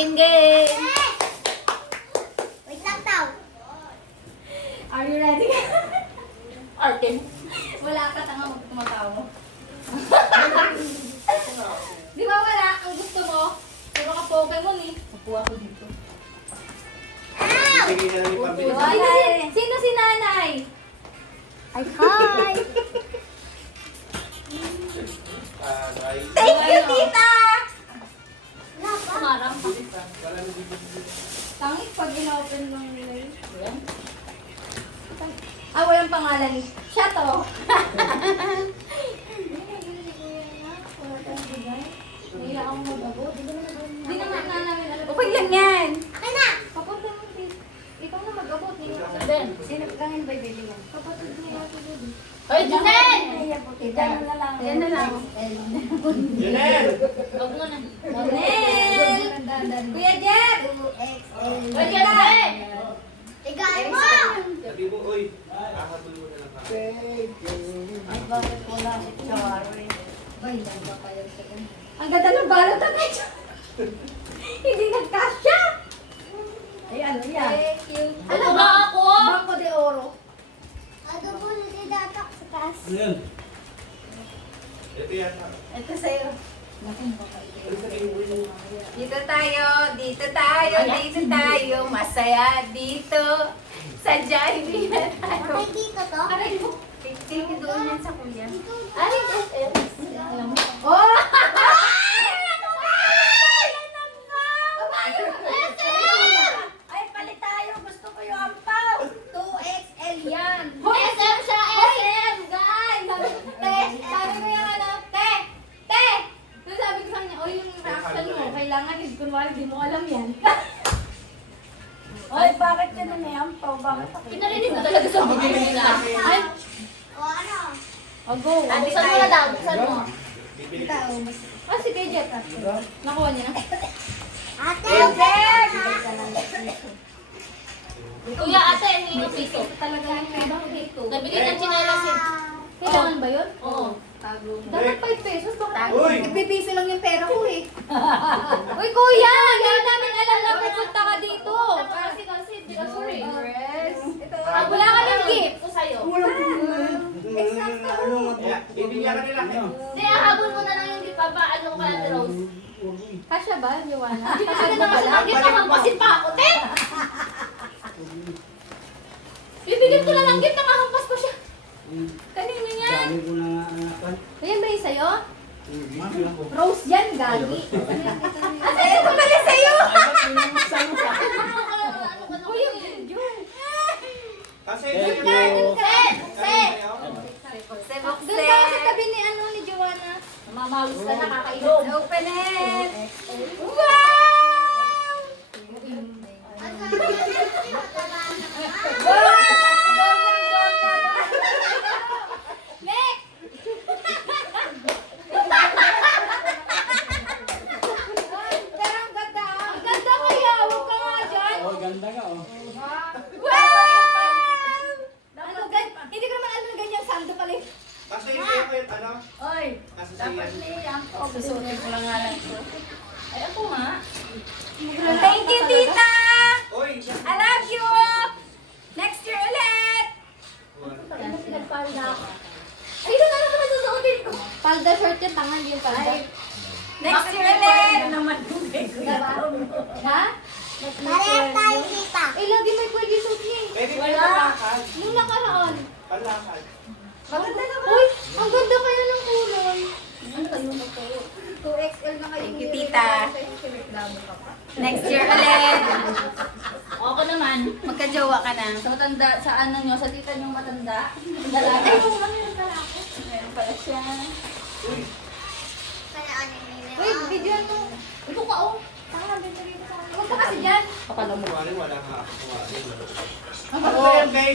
Game! Wait lang daw. Are you ready? Arkin. Wala ka tanga magtumatawa. Di ba wala? Ang gusto mo? Puro ka Pokemon eh. Nakuha ko dito. Ow! Sige na lang yung pambili. Sino si nanay? Ay, hi! Right. Thank you, tita! Wala pa? Kumarang pa. Wala na dito. Tangik pag in-open lang nila yun. Ayan. Ah, walang pangalan. Siya to. Hindi akong mag-abot. Hindi naman na namin alam. Okay lang yan. Akin na! Papunta mo, please. Ikaw na mag-abot. Ben. Sino kangin ba ibibigyan? Kapatid mo yata doon. Hoy, Junel! Yan na lang. Yan na lang. Janel! Huwag mo na. Nel! Kuya Jeff! Hoy, Junel! Tigay mo! Sabi mo, uy, kakatulog mo na lang ako. Ay, bakit wala si Chari? Ay, ba kayo sa ang ganda ng balot ang medyo. Hindi nagkasya. Ay, ano yan? Thank you. Ano ba ako? Banco de Oro. Adobo na didatak sa taas. Ano yan? Ito yata. Ito sa'yo. Ano sa tingin mo? Dito tayo, dito tayo, dito tayo. Masaya dito. Sadya, hindi na tayo. Bakit dito to? Aray mo. Tingin doon yan sa kuya. Ay, oh! Ay, palit tayo. Gusto ko yung ampaw. 2XL yan. SM siya, SM! Guys! Sabi ko yung ano, te! So sabi ko sa kanya, oh, yung reaction mo, kailangan yung kunwari, di mo alam yan. Ay, bakit ka na may ampaw? Bakit ako? Pinarinig ko talaga sa mga nila. Ay, O ano? go. Buksan mo na daw, buksan mo. Bibili. Ah, si Kuya Jeff. Nakuha niya na. Ate! Kuya, ate, hindi mo piso. Talaga yung bakit dito? Nabili ng chinelas eh. Kailangan ba yun? Oo. Dapat 5 pesos. Bakit? Uy! Nagpipiso lang yung pera ko eh. Uy, kuya! Hindi namin alam na pupunta ka dito. Kasi, di ka sorry. Wala ka ng gift. Ito sa'yo. Yeah, bibigyan ka nila. Hindi, ahabol mo na lang yung gift, papa. Ano ka lang, Rose? Kasya ba, Joanna? Hindi ka na naman sa gift, nakampasin pa ako, te! Bibigyan ko lang ng gift, nakahampas pa siya. Kanino yan? Dami ko na anakan. Ayan ba yung sa'yo? Mami ako. Rose yan, gagi. Asa ito pala sa'yo? Uy, yung video. Kasi, Thank you. Doon tayo sa tabi ni ano ni Joanna. Mamawis ka na, kakainom. Open it! Wow! Nick! Pero ang ganda. Ang ganda kaya. Huwag ka nga dyan. Oh, ganda nga oh. Wow! Ano, hindi ko naman alam na ganyan. Sando pala yun. kasi yung sa'yo ko yung ano? Oy, Kasi sa'yo. susunin ko lang nga lang ito. Ay, ako nga. Thank you, tita! Uy! I love you! Next year ulit! Ano pinagpalda ako? Ay, ito na naman susuotin ko. Palda short yung tangan yung palda. Next year ulit! Ha? Parehas tayo kita. Eh, lagi may pwede suit niya eh. Pwede mo Wala. yung palakad. Nung nakaraan. Palakad. Maganda naman. Uy, ang ganda kaya ng kulay. Ano kayo mo kayo? 2XL na kayo. Thank you, tita. Next year ulit. Ako naman. Magka-jowa ka na. Sa matanda, sa ano nyo, sa tita nyo matanda. Lalaki. Ay, kung ano yung lalaki. Meron pala siya. Kaya ano nila? Uy, video mo. Ito ka oh. Tama, video rin sa akin. Huwag ka kasi dyan. Pakala mo. Wala ka. Ang Ano bago. yan, babe?